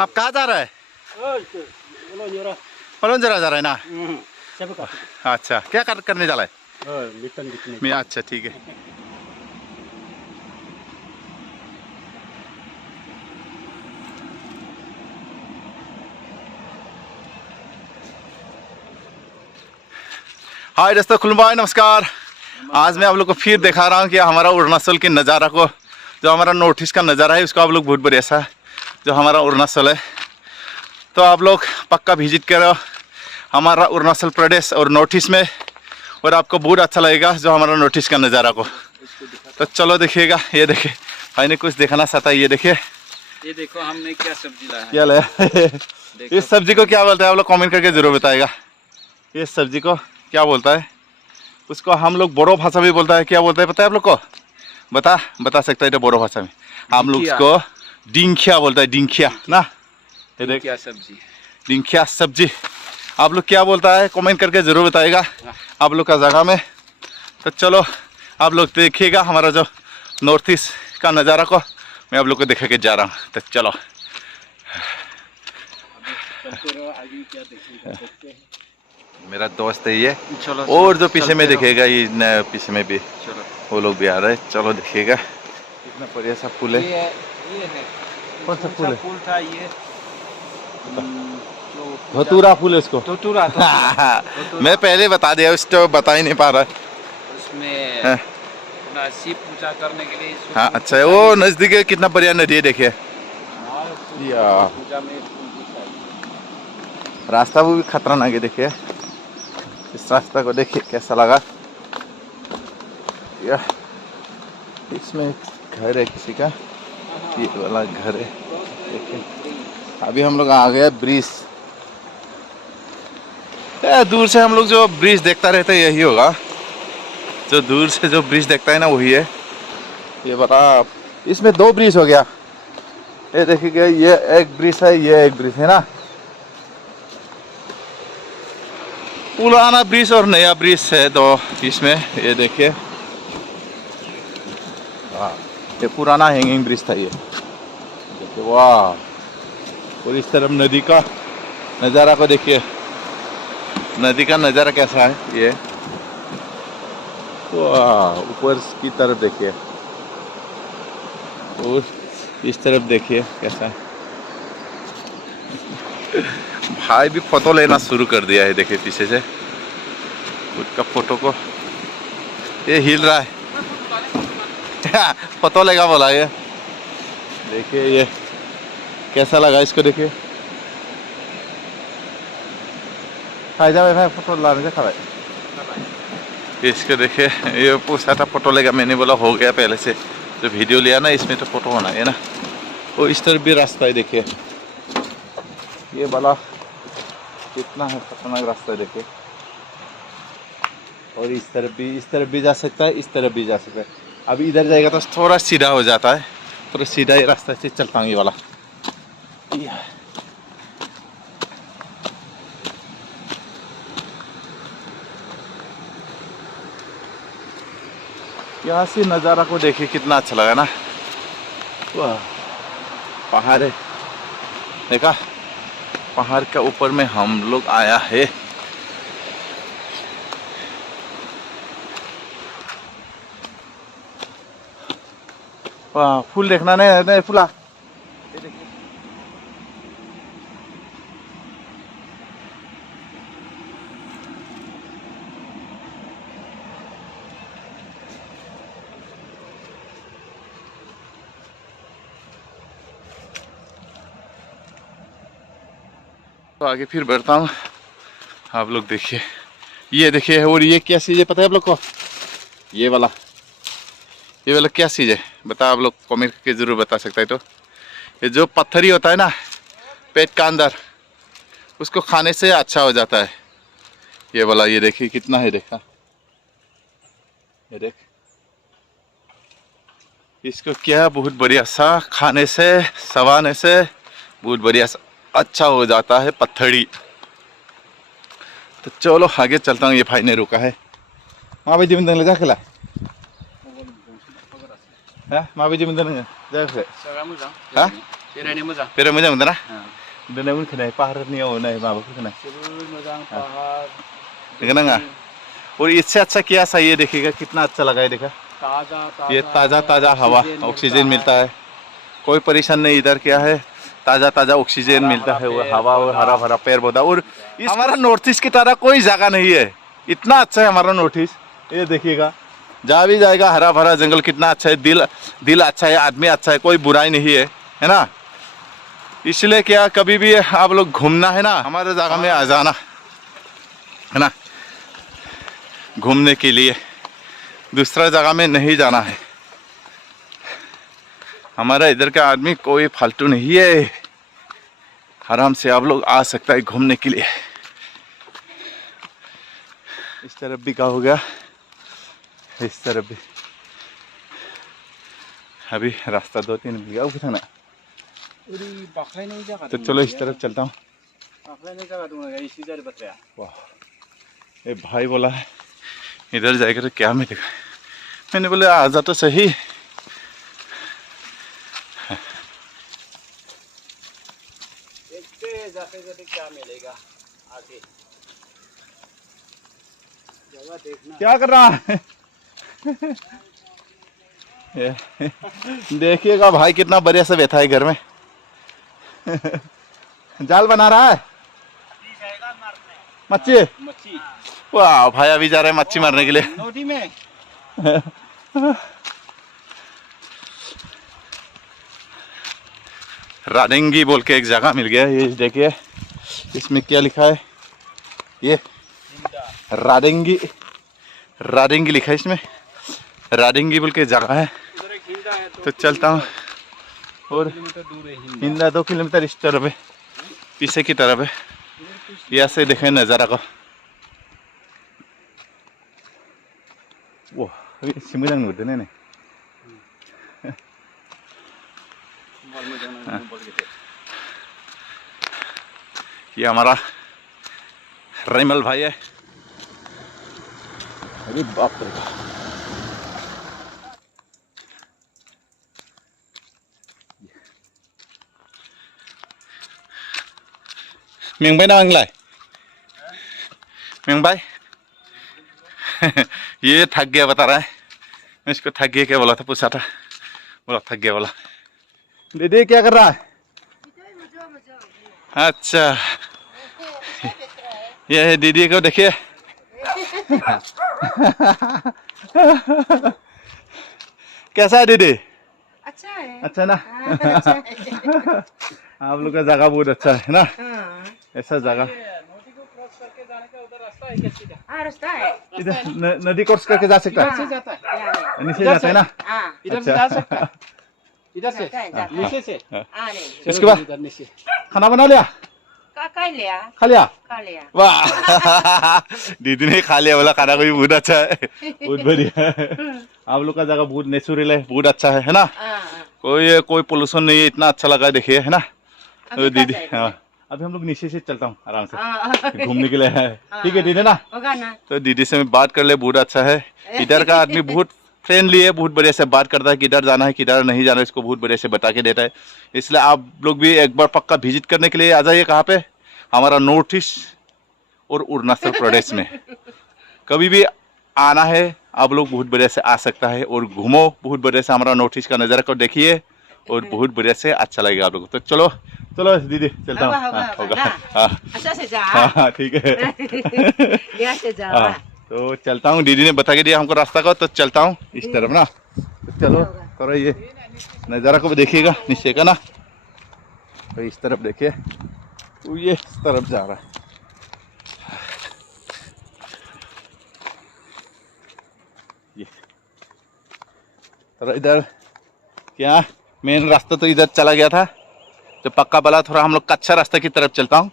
आप कहाँ जा रहा है? पलंजरा जा रहा है ना? अच्छा, क्या करने जा रहा है? अच्छा ठीक है। हाय दोस्तों, खुलुमबाय, नमस्कार। आज मैं आप लोग को फिर दिखा रहा हूँ कि हमारा अरुणाचल के नज़ारा को, जो हमारा नॉर्थ ईस्ट का नज़ारा है उसको आप लोग बहुत बढ़िया सा, जो हमारा अरुणाचल है, तो आप लोग पक्का विजिट करो हमारा अरुणाचल प्रदेश और नॉर्थ ईस्ट में, और आपको बहुत अच्छा लगेगा जो हमारा नॉर्थ ईस्ट का नज़ारा को। तो चलो देखिएगा। ये देखिए भाई ने कुछ दिखाना चाहता है। ये देखिए, ये देखो हमने क्या सब्जी लाया है। क्या लाया? इस सब्जी को क्या बोलते हैं आप लोग कमेंट करके जरूर बताएगा। इस सब्जी को क्या बोलता है? उसको हम लोग बोरो भाषा में बोलता है। क्या बोलता है पता है आप लोग को? बता सकता है तो बोरो भाषा में हम लोग उसको डिंखिया बोलता है। डिंखिया ना, डिंखिया सब्जी। डिंखिया सब्जी आप लोग क्या बोलता है कमेंट करके जरूर बताएगा आप लोग का जगह में। तो चलो आप लोग देखिएगा हमारा जो नॉर्थ ईस्ट का नज़ारा को मैं आप लोग को दिखा के जा रहा हूँ। तो चलो मेरा दोस्त है ये, और जो पीछे में दिखेगा ये पीछे में भी वो लोग भी आ रहे हैं। चलो देखिएगा कितना बढ़िया सा फूल है। ये है कौन सा फूल है? फूल था ये धतूरा फूल है इसको। धतूरा। मैं पहले बता दिया, उसको बता ही नहीं पा रहा। उसमें हाँ। अपना शिव पूजा करने के लिए। हाँ अच्छा है, वो नजदीक है, कितना बढ़िया नदी है देखिए। पूजा में रास्ता वो भी खतरनाक है देखिए। इस रास्ता को देखिए कैसा लगा। यह इसमें घर है किसी का, ये वाला घर है देखिए। अभी हम लोग आ गए ब्रिज। दूर से हम लोग जो ब्रिज देखता रहता है यही होगा, जो दूर से जो ब्रिज देखता है ना वही है। ये बता, इसमें दो ब्रिज हो गया। ये देखिएगा, ये एक ब्रिज है, ये एक ब्रिज है ना। पुराना ब्रिज और नया ब्रिज है दो इसमें। ये देखिए, ये पुराना हैंगिंग ब्रिज था ये देखिए। वाह, और इस तरफ नदी का नज़ारा को देखिए। नदी का नज़ारा कैसा है ये, वाह। ऊपर की तरफ देखिए और इस तरफ देखिए कैसा है। भाई भी फोटो लेना शुरू कर दिया है देखिए, पीछे से खुद का फोटो को ये हिल रहा है। फोटो लेगा बोला ये। देखिए ये कैसा लगा इसको देखिए। भाई फोटो लाने से खड़ा है। इसको देखिए, ये पूछा था फोटो लेगा, मैंने बोला हो गया पहले से, जो वीडियो लिया ना इसमें तो फोटो होना है ना। वो इस तरफ भी रास्ता है देखिए, ये वाला कितना है खतरनाक रास्ता है देखिए। और इस तरफ भी जा सकता है, इस तरफ भी जा सकता है। अभी इधर जाएगा तो थोड़ा सीधा हो जाता है, थोड़ा सीधा ही रास्ता से चलता हूँ ये वाला। यहाँ से नज़ारा को देखिए कितना अच्छा लगा ना। वाह, पहाड़ है देखा, पहाड़ के ऊपर में हम लोग आया है। वाह, फूल देखना नहीं फूला। तो आगे फिर बढ़ता हूँ, आप लोग देखिए। ये देखिए, और ये क्या चीज़ है पता है आप लोग को? ये वाला क्या चीज़ है बता, आप लोग कमेंट करके जरूर बता सकता है। तो ये जो पत्थरी होता है ना पेट का अंदर, उसको खाने से अच्छा हो जाता है ये वाला। ये देखिए कितना है, देखा ये देख, इसको क्या बहुत बढ़िया सा खाने से, सवाने से बहुत बढ़िया सा अच्छा हो जाता है पत्थरी। तो चलो आगे चलता हूँ। ये भाई ने रुका है। माँ भाई जिम्मेदार जा खेला है, माँ भाई जिम्मेदार जा खेला। पेरा मोजां मोनदों ना? Dana pun kena pahar ni oh naik bawa pun kena. जरूर मजांग पहाड़ देखना ना और इससे अच्छा क्या सही है देखिएगा कितना अच्छा लगा है देखा ताज़ा ये ताज़ा ताज़ा हवा ऑक्सीजन मिलता है कोई परेशान नहीं इधर क्या है ताज़ा ताज़ा ऑक्सीजन मिलता है वो हवा और हरा भरा पेड़ पौधा और हमारा नॉर्थ ईस्ट की तरह कोई जगह नहीं है इतना अच्छा है हमारा नॉर्थ ईस्ट ये देखिएगा जहाँ भी जाएगा हरा भरा जंगल कितना अच्छा है दिल अच्छा है आदमी अच्छा है कोई बुराई नहीं है ना इसलिए क्या कभी भी आप लोग घूमना है ना हमारे जगह में आ जाना है ना घूमने के लिए दूसरा जगह में नहीं जाना है हमारा इधर का आदमी कोई फालतू नहीं है आराम से आप लोग आ सकता है घूमने के लिए इस तरफ भी क्या हो गया इस तरफ भी अभी रास्ता 2-3 मिल गया उठा ना तो चलो इस तरफ चलता हूँ वाह ये भाई बोला है इधर जाएगा तो क्या मिलेगा मैंने बोले आजा तो सही जाते जाते क्या मिलेगा आगे जगह देखना क्या कर रहा है देखिएगा भाई कितना बढ़िया से बैठा है घर में जाल बना रहा है मच्छी मच्छी वाह भाई अभी जा रहा है मच्छी मारने के लिए नोटी में राडेंगी बोल के एक जगह मिल गया ये देखिए इसमें क्या लिखा है ये राडेंगी राडेंगी लिखा है इसमें राडेंगी बोल के जगह है तो चलता हूँ और हिंदा 2 किलोमीटर इस तरफ है पीछे की तरफ है यहाँ से देखें नज़ारा को वो सिमुलंग होते ने ये हमारा रेमल भाई है अरे बाप रे मेंबाई ना आंगलाय मेंबाई ये थक गया बता रहा है मैं इसको थक गया क्या बोला था पूछा था बोला थक गया बोला दीदी क्या कर रहा है अच्छा ये है दीदी को देखिए कैसा है दीदी अच्छा है अच्छा ना अच्छा है। आप लोग का जगह बहुत अच्छा है ना हाँ ऐसा जगह नोटी को क्रॉस करके जाने का उधर रास्ता है क्या सीधा हाँ रास्ता है इधर नदी क्रॉस करके जा सकता इधर से जाता है यहाँ नीचे जाता है ना हाँ इधर से अच्छा। जा सकता है इधर से जाता है, जाता है। नीचे से हाँ नहीं चलो इसके बाद? इधर नीचे खाना बना लिया का लिया खा लिया खा लिया वाह दीदी ने खा लिया बोला खाना कोई बहुत अच्छा है बहुत बढ़िया है आप लोग का जगह बहुत नेचुरल है बहुत अच्छा है ना हाँ कोई पोल्यूशन नहीं है इतना अच्छा लगा देखिए है ना तो अभी दीदी कहाँ हाँ अभी हम लोग नीचे से चलता हूँ आराम से हाँ घूमने के लिए है ठीक है दीदी ना होगा ना तो दीदी से मैं बात कर ले बहुत अच्छा है इधर का आदमी बहुत फ्रेंडली है बहुत बढ़िया से बात करता है किधर जाना है किधर नहीं जाना है इसको बहुत बढ़िया से बता के देता है इसलिए आप लोग भी एक बार पक्का विजिट करने के लिए आ जाइए कहाँ पे हमारा नॉर्थ ईस्ट और अरुणाचल प्रदेश में कभी भी आना है आप लोग बहुत बढ़िया से आ सकता है और घूमो बहुत बढ़िया से हमारा नॉर्थ ईस्ट का नज़ारा को देखिए और बहुत बढ़िया से अच्छा लगेगा आप लोगों को तो चलो चलो दीदी चलता हूँ होगा, हाँ, होगा, होगा ना। हाँ अच्छा से जा हाँ हाँ ठीक है यहाँ से जा हाँ तो चलता हूँ दीदी ने बता के दिया हमको रास्ता को तो चलता हूँ इस तरफ ना तो चलो करो ये नज़ारा को भी देखिएगा नीचे का ना तो इस तरफ देखिए तो ये इस तरफ जा रहा है ये तो इधर क्या मेन रास्ता तो इधर चला गया था तो पक्का वाला थोड़ा हम लोग कच्चा रास्ता की तरफ चलता हूँ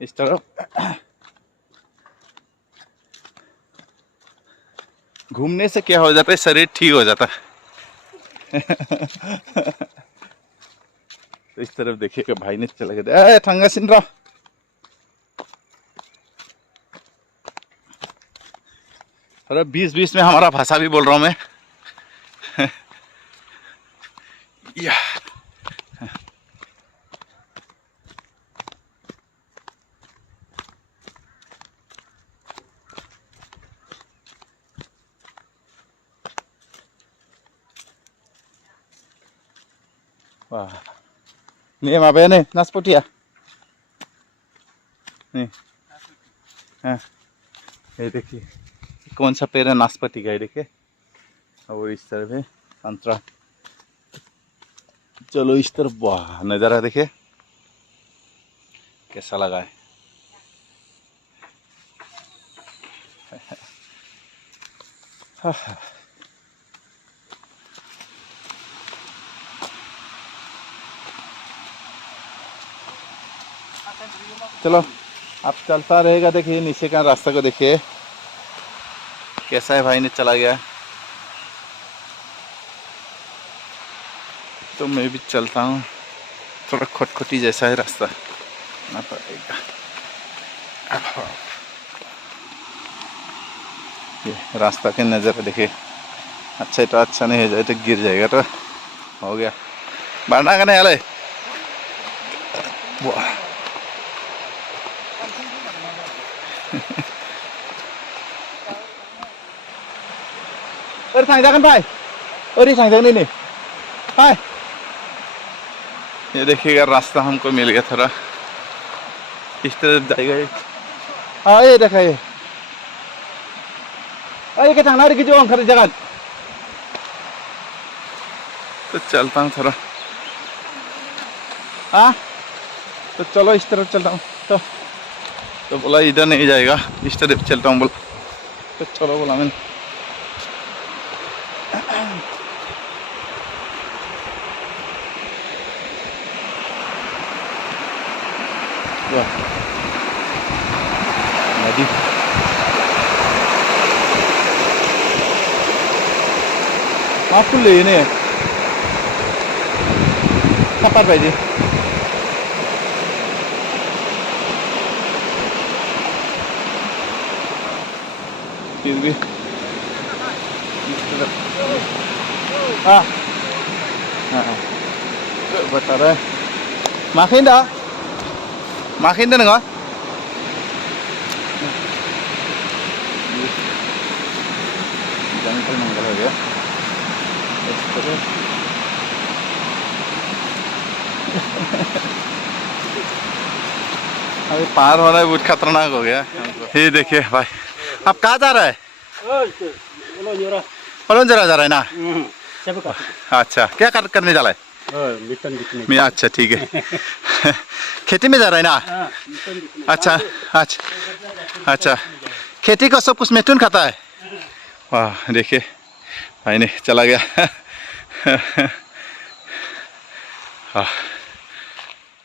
इस तरफ घूमने से क्या हो जाता है शरीर ठीक हो जाता है तो इस तरफ देखिएगा भाई ने चला गया ठंगा सिन रहा अरे 20-20 में हमारा भाषा भी बोल रहा हूँ मैं या Wah. Ini apa nih? Naspoti ya? Nih. हाँ, ये देखिए कौन सा पेड़ है? नाशपाती का, ये देखिए। और इस तरफ है संतरा। चलो इस तरफ, वाह नज़ारा देखिए कैसा लगा है। चलो अब चलता रहेगा। देखिए नीचे का रास्ता को देखिए कैसा है। भाई ने चला गया तो मैं भी चलता हूँ। थोड़ा खटखटी जैसा है रास्ता ना पड़ेगा। ये रास्ता के नज़र देखिए। अच्छा तो अच्छा नहीं हो जाए तो गिर जाएगा तो हो गया। बढ़ना का नहीं हाले। अरे सांगजागन भाई, अरे सांगजागन नहीं भाई। ये देखिएगा रास्ता हमको मिल गया थोड़ा इस तरफ जाएगा। हाँ ये देखा ये क्या थाना रही जो अंखर जगह। तो चलता हूँ थोड़ा। हाँ तो चलो इस तरफ चलता हूँ। तो बोला इधर नहीं जाएगा, इस तरफ चलता हूँ बोला। तो चलो बोला मैंने। नदी माफ ले ini kapan Pak Ji? फिर भी हाँ हाँ बता रहा है makin dah nggak? Jangan terlalu menggalau ya. अभी पार हो रहा है, बहुत खतरनाक हो गया। ये देखिए भाई, आप कहाँ जा रहा है? पलंजरा जा रहा है ना? अच्छा, क्या करने जा रहा है? अच्छा ठीक है। खेती में जा रहा है ना? अच्छा अच्छा अच्छा। खेती का सब कुछ मिथुन खाता है। वाह देखिए भाई ने चला गया।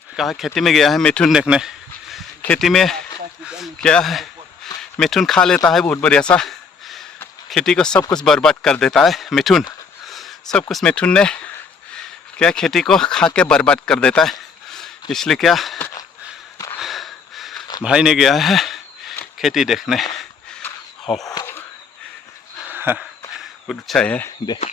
कहा खेती में गया है मिथुन देखने। खेती में क्या है, मिथुन खा लेता है बहुत बढ़िया सा। खेती को सब कुछ बर्बाद कर देता है मिथुन। सब कुछ मिथुन ने क्या खेती को खा के बर्बाद कर देता है। इसलिए क्या भाई ने गया है खेती देखने। हो बहुत अच्छा है देख।